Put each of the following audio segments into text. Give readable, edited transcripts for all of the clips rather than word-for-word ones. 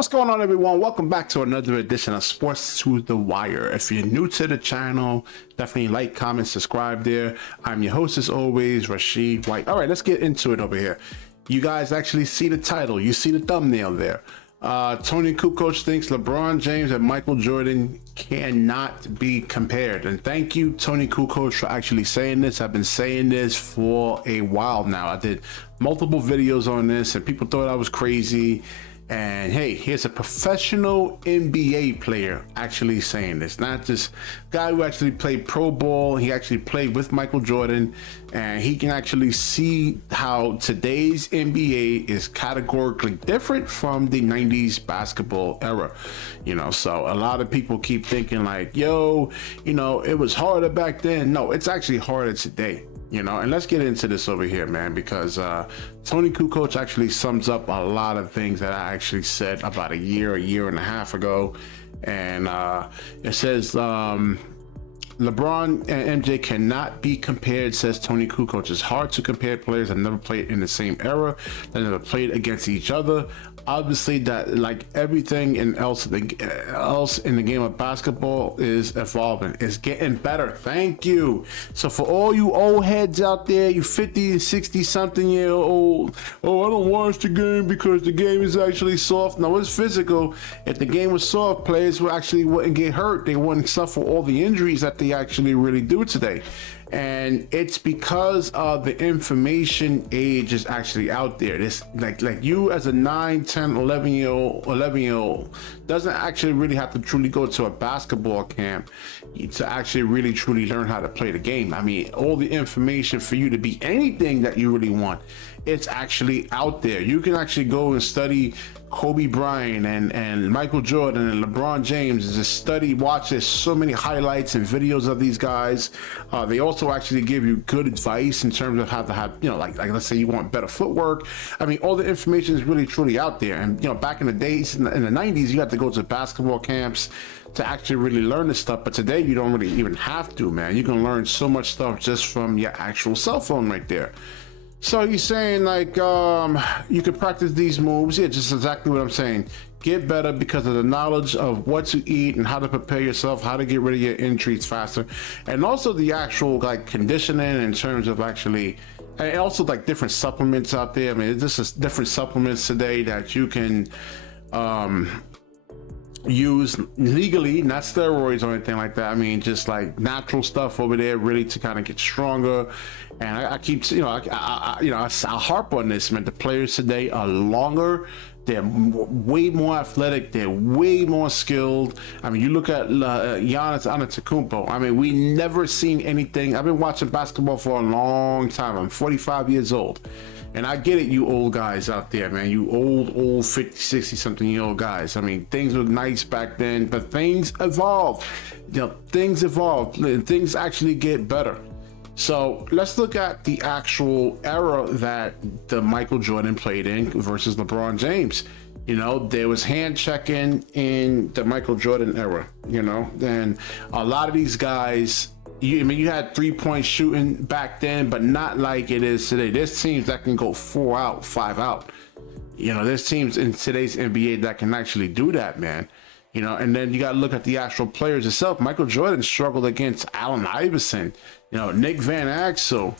What's going on, everyone? Welcome back to another edition of Sports to the Wire. If you're new to the channel, definitely like, comment, subscribe there. I'm your host as always, Rasheed White. All right, let's get into it over here. You guys actually see the title. You see the thumbnail there. Toni Kukoc thinks LeBron James and Michael Jordan cannot be compared. And thank you, Toni Kukoc, for actually saying this. I've been saying this for a while now. I did multiple videos on this and people thought I was crazy. And hey, here's a professional NBA player actually saying this, not just guy who actually played pro ball. He actually played with Michael Jordan, and he can actually see how today's NBA is categorically different from the 90s basketball era. You know, so a lot of people keep thinking like, yo, you know, it was harder back then. No, it's actually harder today. You know, and let's get into this over here, man, because Toni Kukoc actually sums up a lot of things that I actually said about a year and a half ago. And it says LeBron and MJ cannot be compared, says Toni Kukoc. It's hard to compare players that never played in the same era, that never played against each other. Obviously, that like everything else in the game of basketball is evolving. It's getting better. Thank you. So for all you old heads out there, you 50, 60 something year old, oh, I don't watch the game because the game is actually soft. No, it's physical. If the game was soft, players wouldn't get hurt. They wouldn't suffer all the injuries that they actually really do today. And it's because of the information age is actually out there. This like you as a 9, 10, 11 year old doesn't actually really have to truly go to a basketball camp to actually really truly learn how to play the game. I mean, all the information for you to be anything that you really want, it's actually out there. You can actually go and study Kobe Bryant and Michael Jordan and LeBron James, and just watch. There's so many highlights and videos of these guys. They also actually give you good advice in terms of how to have, you know, like let's say you want better footwork. I mean, all the information is really truly out there. And, you know, back in the days, in the 90s, you had to go to basketball camps to actually really learn this stuff. But today, you don't really even have to, man. You can learn so much stuff just from your actual cell phone right there. So you're saying like you can practice these moves. Yeah, just exactly what I'm saying. Get better because of the knowledge of what to eat and how to prepare yourself, how to get rid of your injuries faster, and also the actual like conditioning in terms of actually, and also like different supplements out there. I mean, this is different supplements today that you can use legally, not steroids or anything like that. I mean, just like natural stuff over there, really to kind of get stronger. And I keep, you know, I harp on this, man. The players today are longer. They're way more athletic. They're way more skilled. I mean, you look at Giannis Antetokounmpo. I mean, we never seen anything. I've been watching basketball for a long time. I'm 45 years old. And I get it, you old guys out there, man. You old 50, 60 something year old guys. I mean, things were nice back then, but things evolve. You know, things evolve. Things actually get better. So let's look at the actual era that the Michael Jordan played in versus LeBron James. You know, there was hand checking in the Michael Jordan era, you know, and a lot of these guys, you had 3-point shooting back then, but not like it is today. There's teams that can go 4 out, 5 out. You know, there's teams in today's NBA that can actually do that, man. You know, and then you got to look at the actual players itself. Michael Jordan struggled against Allen Iverson, you know, Nick Van Exel,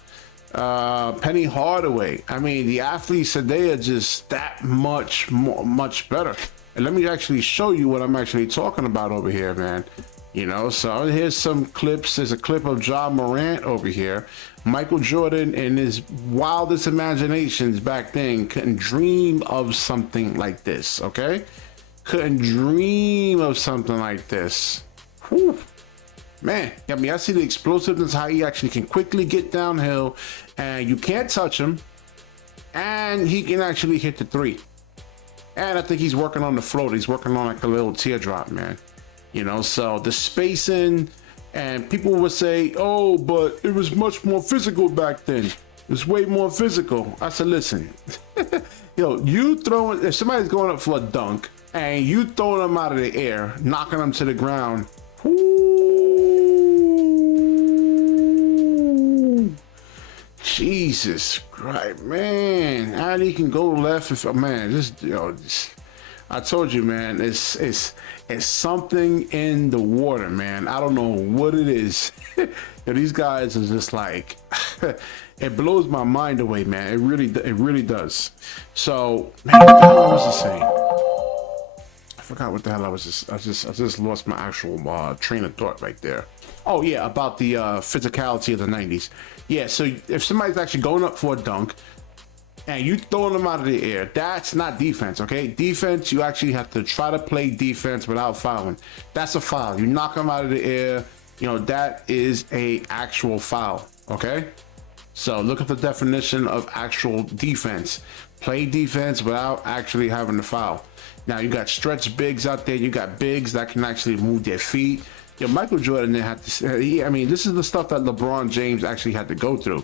Penny Hardaway. I mean, the athletes today are just that much better. And let me actually show you what I'm actually talking about over here, man. You know, so here's some clips. There's a clip of Ja Morant over here. Michael Jordan, in his wildest imaginations back then, couldn't dream of something like this, okay? Couldn't dream of something like this. Whew. Man, I mean, I see the explosiveness, how he actually can quickly get downhill, and you can't touch him, and he can actually hit the three. And I think he's working on the float. He's working on like a little teardrop, man. You know, so the spacing, and people would say, oh, but it was much more physical back then. It was way more physical. I said, listen, yo, if somebody's going up for a dunk and you throwing them out of the air, knocking them to the ground, ooh, Jesus Christ, man, how he can go left if, man, just, you know, I told you, man, it's something in the water, man. I don't know what it is. These guys are just like, it blows my mind away, man. It really does. So, man, what the hell I was just saying? I forgot what the hell I just lost my actual train of thought right there. Oh yeah, about the physicality of the 90s. Yeah, so if somebody's actually going up for a dunk and you throwing them out of the air, that's not defense, okay? Defense, you actually have to try to play defense without fouling. That's a foul. You knock them out of the air, you know, that is a actual foul, okay? So look at the definition of actual defense. Play defense without actually having to foul. Now you got stretch bigs out there. You got bigs that can actually move their feet. You know, Michael Jordan didn't have to. I mean, this is the stuff that LeBron James actually had to go through.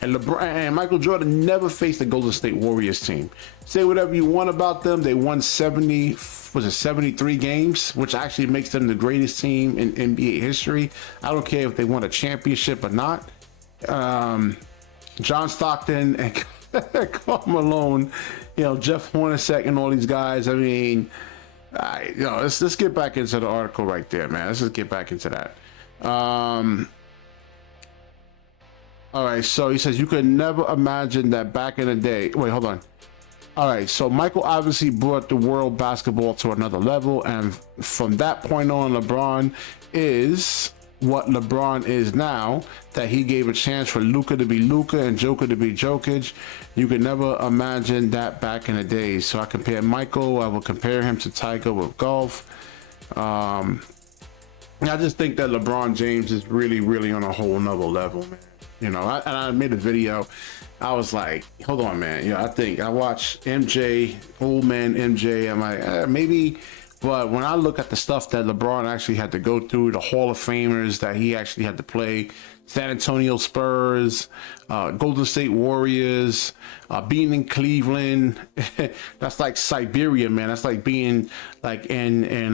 And Michael Jordan never faced the Golden State Warriors team. Say whatever you want about them. They won 73 games, which actually makes them the greatest team in NBA history. I don't care if they won a championship or not. John Stockton and Karl Malone, you know, Jeff Hornacek and all these guys. I mean, you know, let's get back into the article right there, man. Let's just get back into that. All right, so he says you could never imagine that back in the day. Wait, hold on. All right, so Michael obviously brought the world basketball to another level, and from that point on, LeBron is what LeBron is now, that he gave a chance for Luka to be Luka and Joker to be Jokic. You could never imagine that back in the days. So I compare Michael, I will compare him to Tiger with golf. I just think that LeBron James is really on a whole nother level, man. You know, I made a video. I was like, hold on, man. You know, I watched MJ, old man MJ. I'm like, maybe. But when I look at the stuff that LeBron actually had to go through, the Hall of Famers that he actually had to play, San Antonio Spurs, Golden State Warriors, being in Cleveland, that's like Siberia, man. That's like being like in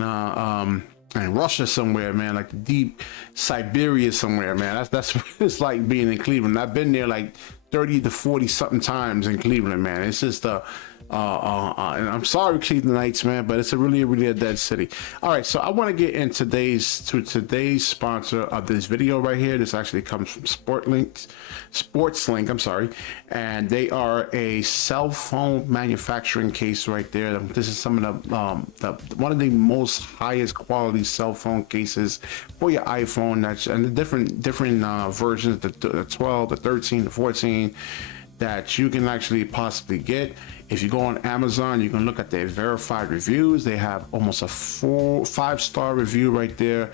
Russia somewhere, man, like the deep Siberia somewhere, man. That's what it's like being in Cleveland. I've been there like 30 to 40 something times in Cleveland, man. It's just and I'm sorry, Clevelandites, man, but it's a really a dead city. All right, so I want to get in today's sponsor of this video right here. This actually comes from SportsLink. I'm sorry, and they are a cell phone manufacturing case right there. This is some of the one of the most highest quality cell phone cases for your iPhone. That's and the different versions, the 12, the 13, the 14. That you can actually possibly get. If you go on Amazon, you can look at their verified reviews. They have almost a 5-star review right there.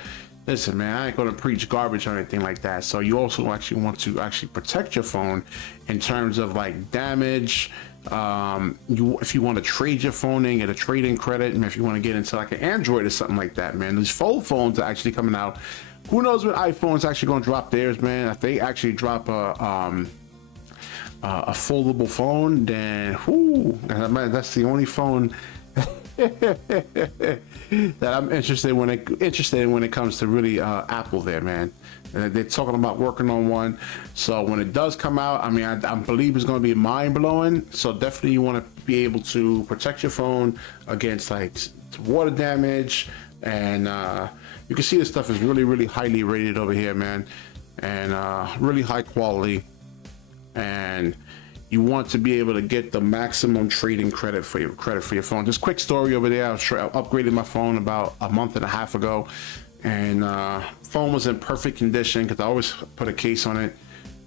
Listen, man, I ain't gonna preach garbage or anything like that. So you also actually want to actually protect your phone in terms of like damage. If you want to trade your phone and get a trade-in credit, and if you want to get into like an Android or something like that, man, these fold phones are actually coming out. Who knows when iPhone's actually gonna drop theirs, man? If they actually drop a foldable phone, then that's the only phone that I'm interested in when it comes to really Apple there, man. They're talking about working on one, so when it does come out, I mean, I believe it's going to be mind-blowing. So definitely you want to be able to protect your phone against like water damage, and you can see this stuff is really highly rated over here, man, and really high quality. And you want to be able to get the maximum trading credit for your phone. Just quick story over there. I upgraded my phone about a month and a half ago, and phone was in perfect condition because I always put a case on it.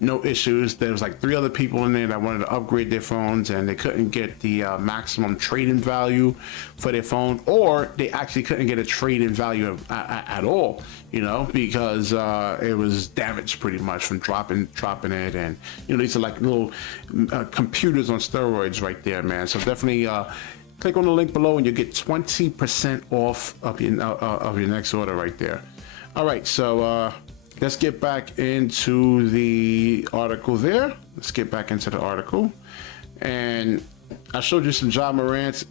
No issues. There was like 3 other people in there that wanted to upgrade their phones, and they couldn't get the maximum trade-in value for their phone, or they actually couldn't get a trade-in value at all, you know, because it was damaged pretty much from dropping it. And you know, these are like little computers on steroids right there, man. So definitely click on the link below and you'll get 20% off of your next order right there. All right, so let's get back into the article there. Let's get back into the article. And I showed you some Ja Morant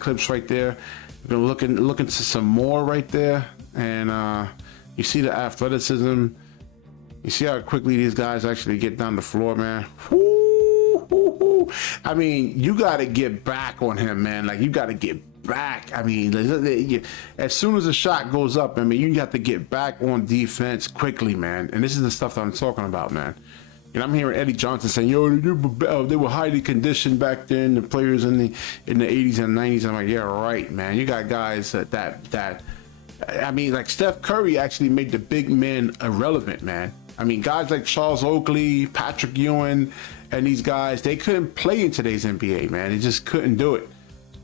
clips right there. We've been looking to some more right there. And you see the athleticism. You see how quickly these guys actually get down the floor, man. Woo, woo, woo. I mean, you got to get back on him, man. Like, you got to get back. I mean, as soon as the shot goes up, I mean, you got to get back on defense quickly, man. And this is the stuff that I'm talking about, man. And I'm hearing Eddie Johnson saying, "Yo, they were highly conditioned back then. The players in the 80s and 90s." I'm like, "Yeah, right, man. You got guys that I mean, like Steph Curry actually made the big men irrelevant, man. I mean, guys like Charles Oakley, Patrick Ewing, and these guys, they couldn't play in today's NBA, man. They just couldn't do it.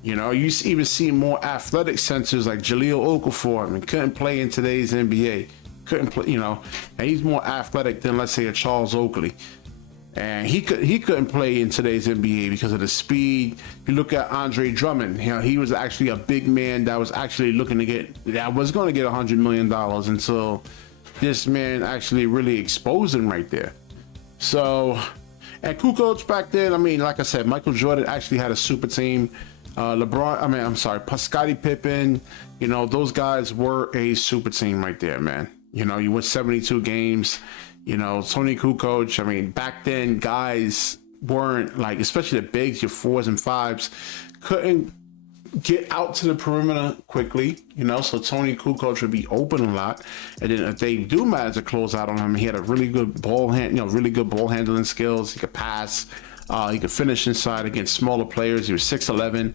You know, you even see more athletic centers like Jahlil Okafor, I mean, couldn't play in today's NBA." Couldn't play, you know, and he's more athletic than, let's say, a Charles Oakley, and he couldn't play in today's NBA because of the speed. You look at Andre Drummond, you know, he was actually a big man that was actually looking to get, that was going to get $100 million until this man actually really exposed him right there. So, and Kukoc back then, I mean, like I said, Michael Jordan actually had a super team. Scottie Pippen, you know, those guys were a super team right there, man. You know, you win 72 games, you know, Toni Kukoc. I mean, back then, guys weren't like, especially the bigs, your 4s and 5s, couldn't get out to the perimeter quickly, you know, so Toni Kukoc would be open a lot. And then if they do manage to close out on him, he had a really good ball handling skills. He could pass. He could finish inside against smaller players. He was 6'11".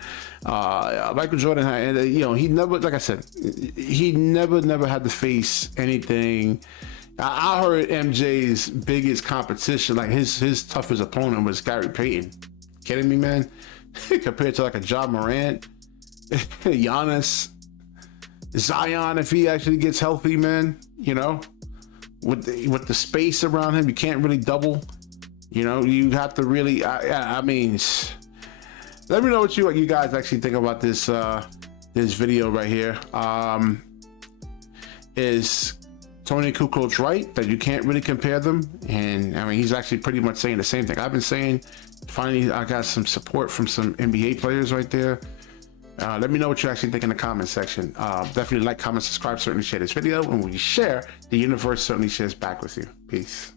Michael Jordan had, you know, he never, like I said, he never had to face anything. I heard MJ's biggest competition, like his toughest opponent was Gary Payton. Kidding me, man? Compared to like a Ja Morant, Giannis, Zion, if he actually gets healthy, man, you know, with the space around him, you can't really double. You know, you have to really, I mean, let me know what you guys actually think about this this video right here. Is Toni Kukoc right that you can't really compare them? And I mean, he's actually pretty much saying the same thing I've been saying. Finally, I got some support from some NBA players right there. Let me know what you actually think in the comment section. Definitely like, comment, subscribe, certainly share this video. And when you share, the universe certainly shares back with you. Peace.